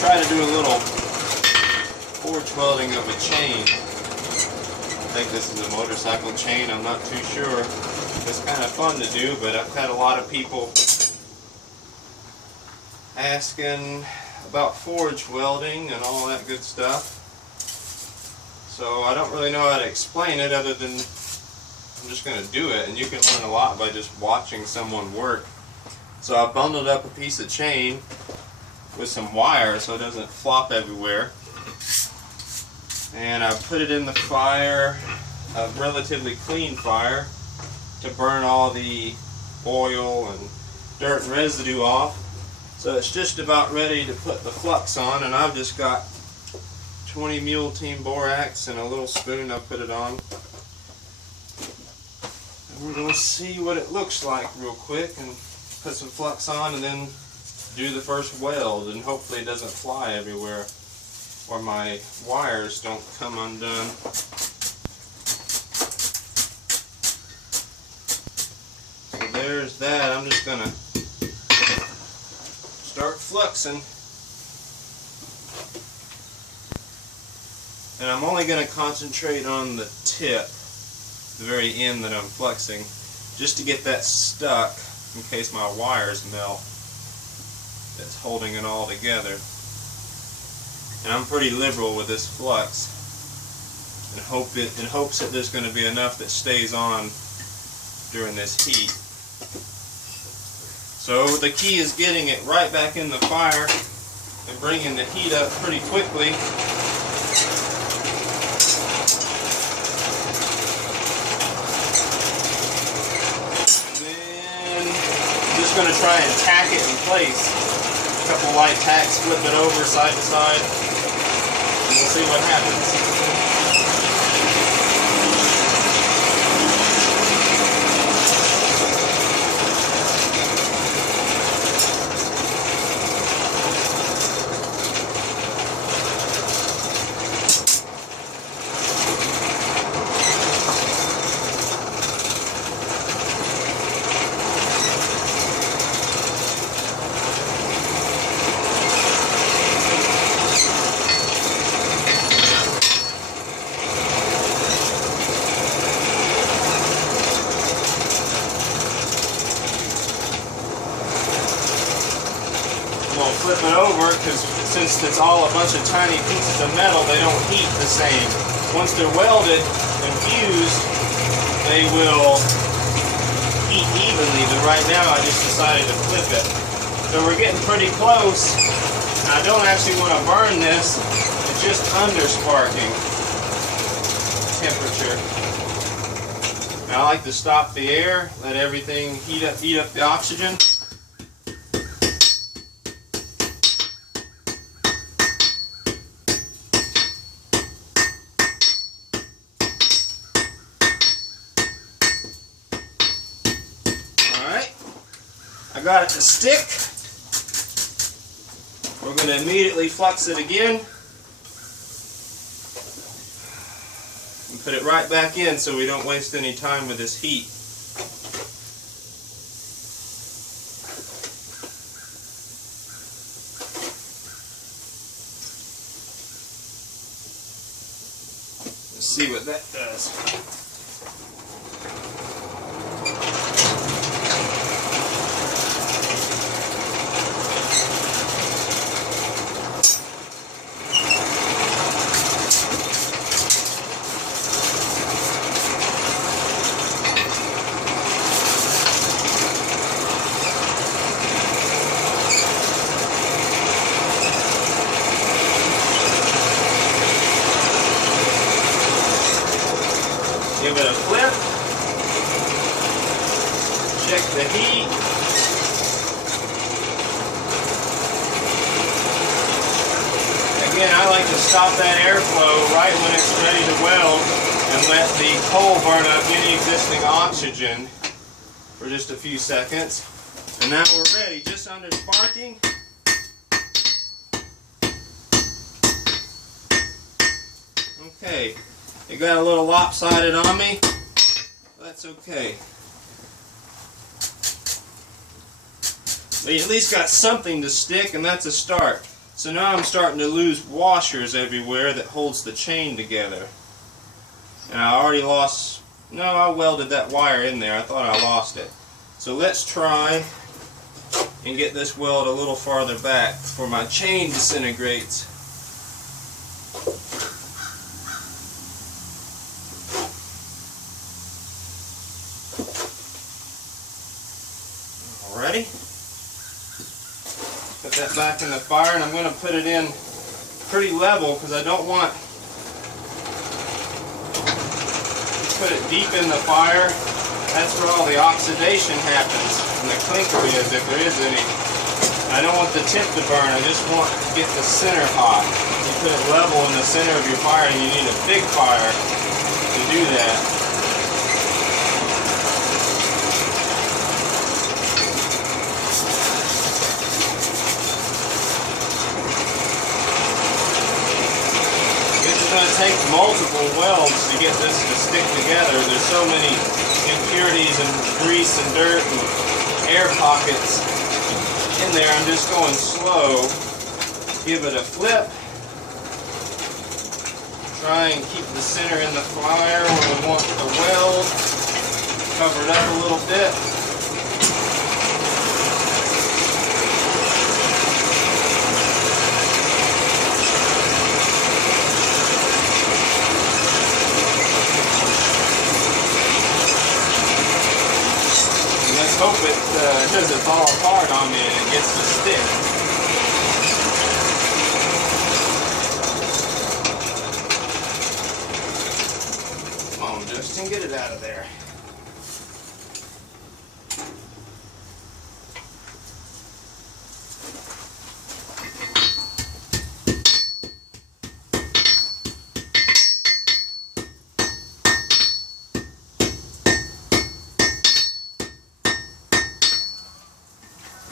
try to do a little forge welding of a chain. I think this is a motorcycle chain, I'm not too sure. It's kind of fun to do, but I've had a lot of people asking about forge welding and all that good stuff. So I don't really know how to explain it other than I'm just going to do it, and you can learn a lot by just watching someone work. So I bundled up a piece of chain with some wire so it doesn't flop everywhere. And I put it in the fire, a relatively clean fire, to burn all the oil and dirt and residue off. So it's just about ready to put the flux on, and I've just got 20 mule team borax and a little spoon. I put it on. And we're going to see what it looks like real quick and put some flux on and then do the first weld, and hopefully it doesn't fly everywhere or my wires don't come undone. So there's that. I'm just going to start fluxing. And I'm only going to concentrate on the tip, the very end that I'm flexing, just to get that stuck in case my wires melt. That's holding it all together. And I'm pretty liberal with this flux, and in hopes that there's going to be enough that stays on during this heat. So the key is getting it right back in the fire and bringing the heat up pretty quickly. Just going to try and tack it in place. A couple light tacks, flip it over side to side, and we'll see what happens. Flip it over, because since it's all a bunch of tiny pieces of metal, they don't heat the same. Once they're welded and fused, they will heat evenly, but right now I just decided to flip it. So we're getting pretty close. I don't actually want to burn this, it's just under sparking temperature. Now I like to stop the air, let everything heat up the oxygen. I got it to stick. We're going to immediately flux it again and put it right back in so we don't waste any time with this heat. Let's see what that does. Give it a flip, check the heat, again I like to stop that airflow right when it's ready to weld and let the coal burn up any existing oxygen for just a few seconds. And now we're ready, just under sparking. Okay. It got a little lopsided on me. That's okay. But you at least got something to stick, and that's a start. So now I'm starting to lose washers everywhere that holds the chain together. And I already lost, no, I welded that wire in there. I thought I lost it. So let's try and get this weld a little farther back before my chain disintegrates. Alrighty. Put that back in the fire, and I'm going to put it in pretty level because I don't want to put it deep in the fire. That's where all the oxidation happens, and the clinker is, if there is any. I don't want the tip to burn, I just want to get the center hot. You put it level in the center of your fire, and you need a big fire to do that. It's going to take multiple welds to get this to stick together. There's so many impurities and grease and dirt and air pockets in there. I'm just going slow. Give it a flip. Try and keep the center in the fire where we want the weld. Cover it up a little bit. Hope it doesn't fall apart on me and it gets to stick. Come on, Justin, get it out of there.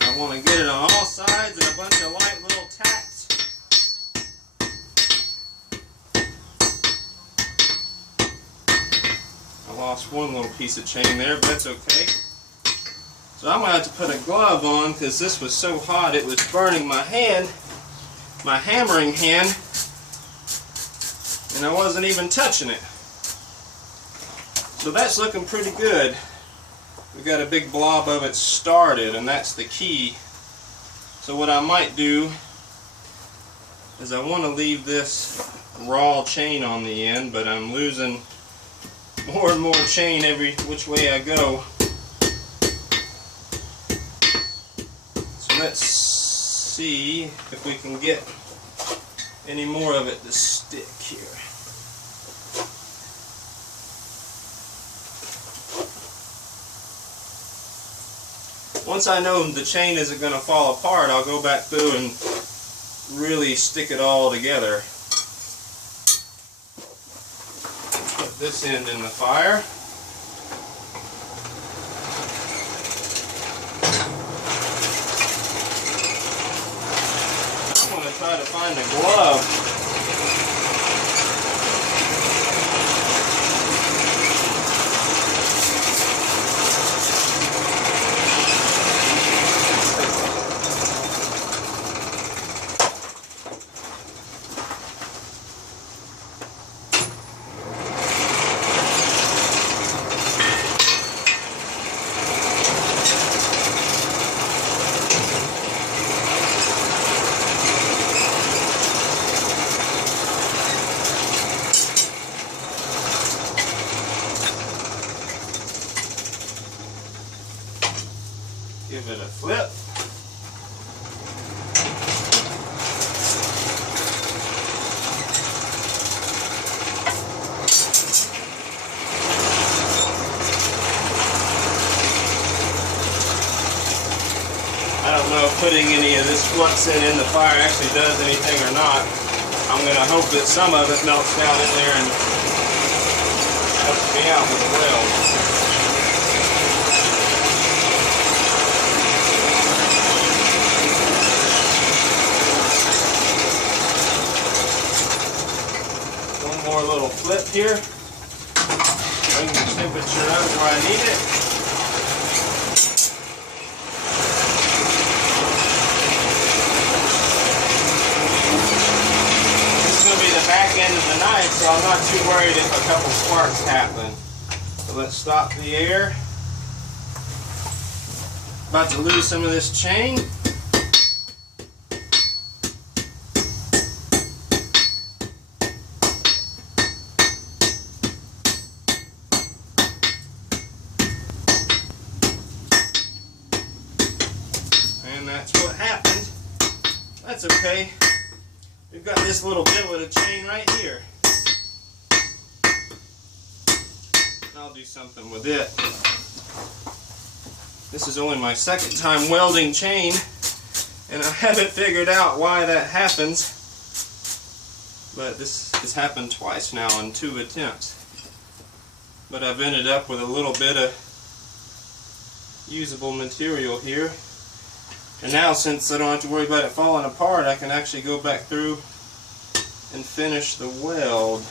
I want to get it on all sides and a bunch of light little tacks. I lost one little piece of chain there, but that's okay. So I'm going to have to put a glove on because this was so hot it was burning my hand, my hammering hand, and I wasn't even touching it. So that's looking pretty good. We've got a big blob of it started, and that's the key. So what I might do is I want to leave this raw chain on the end, but I'm losing more and more chain every which way I go. So let's see if we can get any more of it to stick here. Once I know the chain isn't going to fall apart, I'll go back through and really stick it all together. Put this end in the fire. I'm going to try to find a glove. Give it a flip. I don't know if putting any of this flux in the fire actually does anything or not. I'm going to hope that some of it melts down in there and helps me out with the weld. More little flip here. Bring the temperature up where I need it. I'm not too worried if a couple sparks happen. So let's stop the air. About to lose some of this chain. And that's what happened. That's okay. We've got this little billet of chain right here. I'll do something with it. This is only my second time welding chain, and I haven't figured out why that happens. But this has happened twice now in 2 attempts. But I've ended up with a little bit of usable material here. And now, since I don't have to worry about it falling apart, I can actually go back through and finish the weld.